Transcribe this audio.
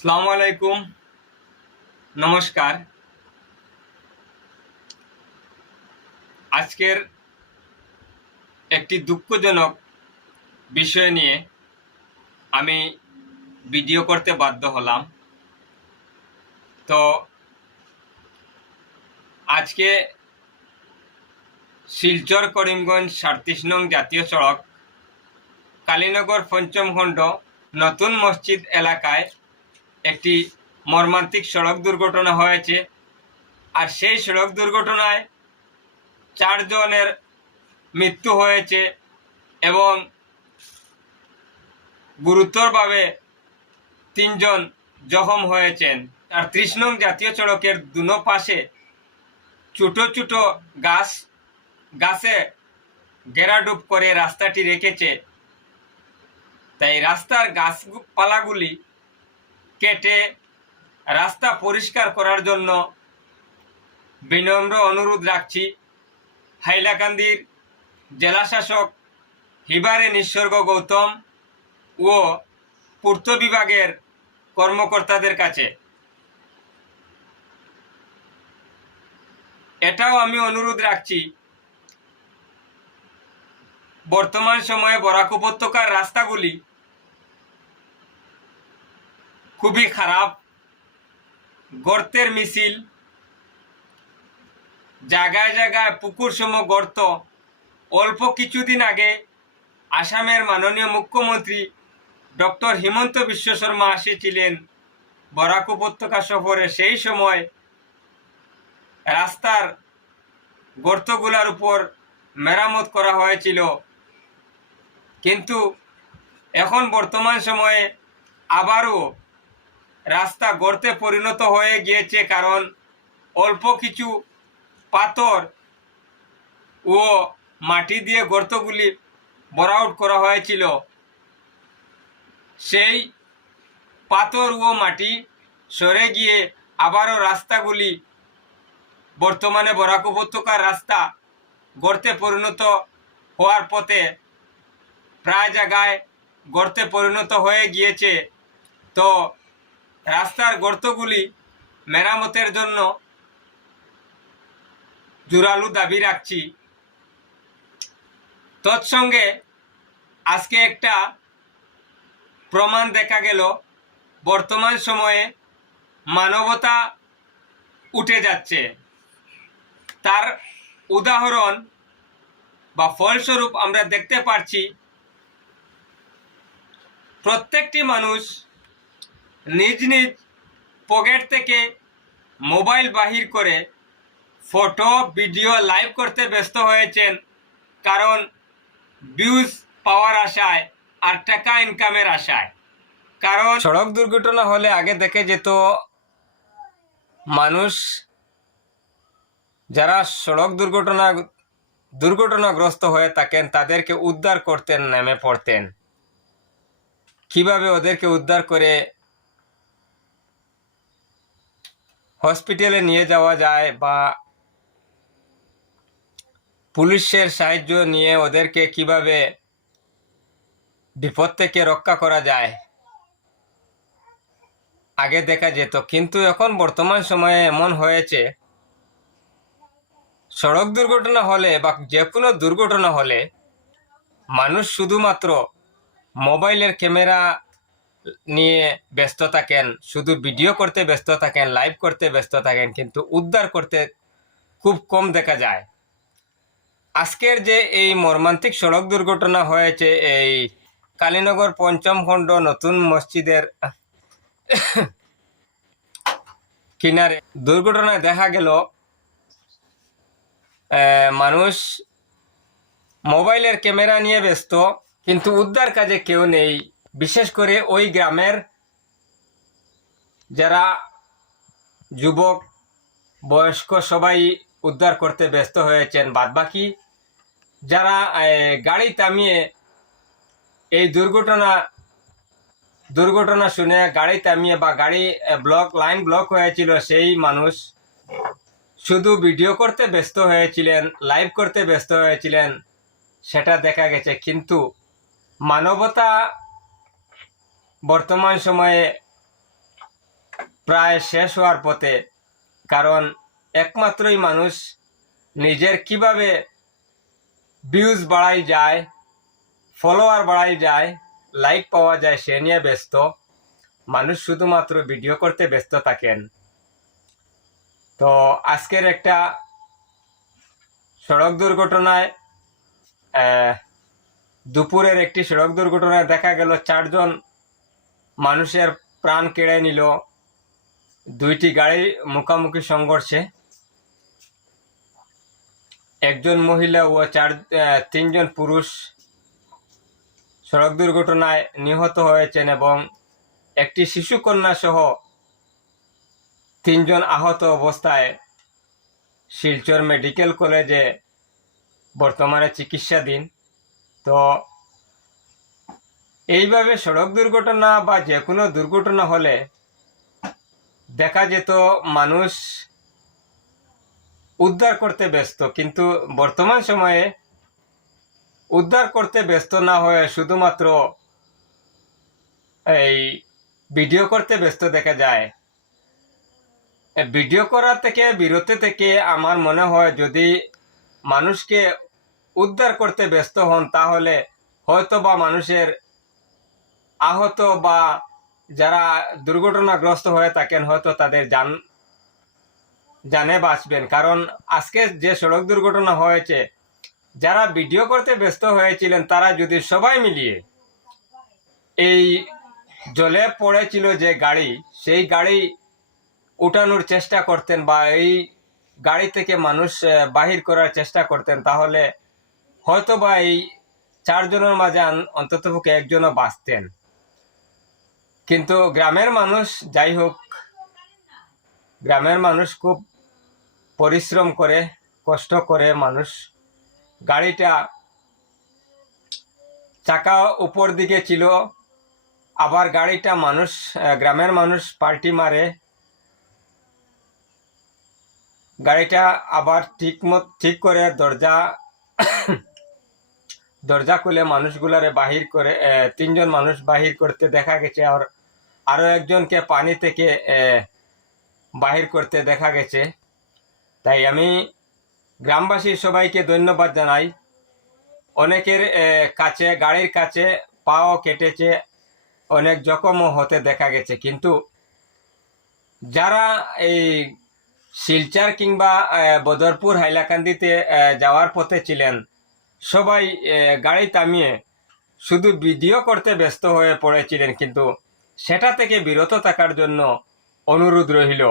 আসসালামু আলাইকুম, নমস্কার। আজকের একটি দুঃখজনক বিষয় নিয়ে আমি ভিডিও করতে বাধ্য হলাম। তো আজকে শিলচর করিমগঞ্জ ৩৭ নং জাতীয় সড়ক কালীনগর পঞ্চম খণ্ড নতুন মসজিদ এলাকায় একটি মর্মান্তিক সড়ক দুর্ঘটনা হয়েছে। আর সেই সড়ক দুর্ঘটনায় ৪ জনের মৃত্যু হয়েছে এবং গুরুতরভাবে ৩ জন জখম হয়েছেন। ৩৭ নং জাতীয় সড়কের দুনো পাশে ছোট ছোট গাছে ঘেরাডুব করে রাস্তাটি রেখেছে। তাই রাস্তার গাছপালাগুলি কেটে রাস্তা পরিষ্কার করার জন্য বিনম্র অনুরোধ রাখছি হাইলাকান্দির জেলাশাসক হিবারে নিসর্গ গৌতম ও পূর্ত বিভাগের কর্মকর্তাদের কাছে। এটাও আমি অনুরোধ রাখছি, বর্তমান সময়ে বরাক উপত্যকার রাস্তাগুলি খুবই খারাপ, গর্তের মিছিল, জায়গায় জায়গায় পুকুর সম গর্ত। অল্প কিছুদিন আগে আসামের মাননীয় মুখ্যমন্ত্রী ডক্টর হিমন্ত বিশ্ব শর্মা এসেছিলেন বরাক উপত্যকা সফরে। সেই সময় রাস্তার গর্তগুলোর উপর মেরামত করা হয়েছিল, কিন্তু এখন বর্তমান সময়ে আবারও রাস্তা গর্তে পরিণত হয়ে গিয়েছে, কারণ অল্প কিছু পাথর ও মাটি দিয়ে গর্তগুলি ভরাট করা হয়েছিল। সেই পাথর ও মাটি সরে গিয়ে আবারও রাস্তাগুলি বর্তমানে বরাক উপত্যকার রাস্তা গর্তে পরিণত হওয়ার পথে, প্রায় জায়গায় গর্তে পরিণত হয়ে গিয়েছে। তো রাস্তার গর্তগুলি মেরামতের জন্য জোরালো দাবি রাখছি। তৎসঙ্গে আজকে একটা প্রমাণ দেখা গেল, বর্তমান সময়ে মানবতা উঠে যাচ্ছে। তার উদাহরণ বা ফলস্বরূপ আমরা দেখতে পাচ্ছি প্রত্যেকটি মানুষ নিজ নিজ পকেট থেকে মোবাইল বাহির করে ফটো ভিডিও লাইভ করতে ব্যস্ত হয়েছেন, কারণ ভিউজ পাওয়ার আশায় আর টাকা ইনকামের আশায়। কারণ সড়ক দুর্ঘটনা হলে আগে দেখে যেত মানুষ যারা সড়ক দুর্ঘটনাগ্রস্ত হয়ে থাকেন তাদেরকে উদ্ধার করতেন, নেমে পড়তেন কিভাবে ওদেরকে উদ্ধার করে হসপিটালে নিয়ে যাওয়া যায় বা পুলিশের সাহায্য নিয়ে ওদেরকে কিভাবে বিপদ থেকে রক্ষা করা যায় আগে দেখা যেত। কিন্তু এখন বর্তমান সময়ে এমন হয়েছে, সড়ক দুর্ঘটনা হলে বা যে কোনো দুর্ঘটনা হলে মানুষ শুধুমাত্র মোবাইলের ক্যামেরা নিয়ে ব্যস্ত থাকেন, শুধু ভিডিও করতে ব্যস্ত থাকেন, লাইভ করতে ব্যস্ত থাকেন, কিন্তু উদ্ধার করতে খুব কম দেখা যায়। আজকের যে এই মর্মান্তিক সড়ক দুর্ঘটনা হয়েছে এই কালীনগর পঞ্চম খণ্ড নতুন মসজিদের কিনারে, দুর্ঘটনায় দেখা গেল মানুষ মোবাইলের ক্যামেরা নিয়ে ব্যস্ত, কিন্তু উদ্ধার কাজে কেউ নেই। বিশেষ করে ওই গ্রামের যারা যুবক বয়স্ক সবাই উদ্ধার করতে ব্যস্ত হয়েছেন। বাদবাকি যারা গাড়ি থামিয়ে এই দুর্ঘটনা শুনে গাড়ি থামিয়ে বা গাড়ি লাইন ব্লক হয়েছিল, সেই মানুষ শুধু ভিডিও করতে ব্যস্ত হয়েছিলেন, লাইভ করতে ব্যস্ত হয়েছিলেন, সেটা দেখা গেছে। কিন্তু মানবতা বর্তমান সময়ে প্রায় শেষ হওয়ার পথে। কারণ একমাত্রই মানুষ নিজের কিভাবে ভিউজ বাড়াই যায়, ফলোয়ার বাড়াই যায়, লাইক পাওয়া যায় সে নিয়ে ব্যস্ত। মানুষ শুধুমাত্র ভিডিও করতে ব্যস্ত থাকেন। তো আজকের একটা সড়ক দুর্ঘটনায়, দুপুরের একটি সড়ক দুর্ঘটনায় দেখা গেল 4 জন মানুষের প্রাণ কেড়ে নিল দুইটি গাড়ির মুখোমুখি সংঘর্ষে। একজন মহিলা ও 3 জন পুরুষ সড়ক দুর্ঘটনায় নিহত হয়েছেন এবং একটি শিশু কন্যা সহ 3 জন আহত অবস্থায় শিলচর মেডিকেল কলেজে বর্তমানে চিকিৎসাধীন। তো এইভাবে সড়ক দুর্ঘটনা বা যে কোনো দুর্ঘটনা হলে দেখা যেত মানুষ উদ্ধার করতে ব্যস্ত, কিন্তু বর্তমান সময়ে উদ্ধার করতে ব্যস্ত না হয়ে শুধুমাত্র এই ভিডিও করতে ব্যস্ত দেখা যায়। ভিডিও করার থেকে বিরত থেকে আমার মনে হয় যদি মানুষকে উদ্ধার করতে ব্যস্ত হন তাহলে হয়তো বা মানুষের আহত বা যারা দুর্ঘটনাগ্রস্ত হয়ে থাকেন হয়তো তাদের জানে বাঁচবেন। কারণ আজকে যে সড়ক দুর্ঘটনা হয়েছে, যারা ভিডিও করতে ব্যস্ত হয়েছিলেন তারা যদি সবাই মিলিয়ে এই জলে পড়েছিল যে গাড়ি, সেই গাড়ি উঠানোর চেষ্টা করতেন বা এই গাড়ি থেকে মানুষ বাহির করার চেষ্টা করতেন তাহলে হয়তো বা এই 4 জনের মাঝে অন্ততপক্ষে একজনও বাঁচতেন। কিন্তু গ্রামের মানুষ, যাই হোক, গ্রামের মানুষ খুব পরিশ্রম করে, কষ্ট করে মানুষ গাড়িটা চাকা উপর দিকে ছিল, আবার গাড়িটা গ্রামের মানুষ পাল্টি মারে, গাড়িটা আবার ঠিক করে দরজা খুলে মানুষগুলারে বাহির করে 3 জন মানুষ বাহির করতে দেখা গেছে, আর আরো একজনকে পানি থেকে বাহির করতে দেখা গেছে। তাই আমি গ্রামবাসী সবাইকে ধন্যবাদ জানাই। অনেকের কাছে, গাড়ির কাছে পাও কেটেছে, অনেক জখমও হতে দেখা গেছে। কিন্তু যারা এই শিলচর কিংবা বদরপুর হাইলাকান্দিতে যাওয়ার পথে ছিলেন সবাই গাড়ি থামিয়ে শুধু ভিডিও করতে ব্যস্ত হয়ে পড়েছিলেন, কিন্তু সেটা থেকে বিরত থাকার জন্য অনুরোধ রইল।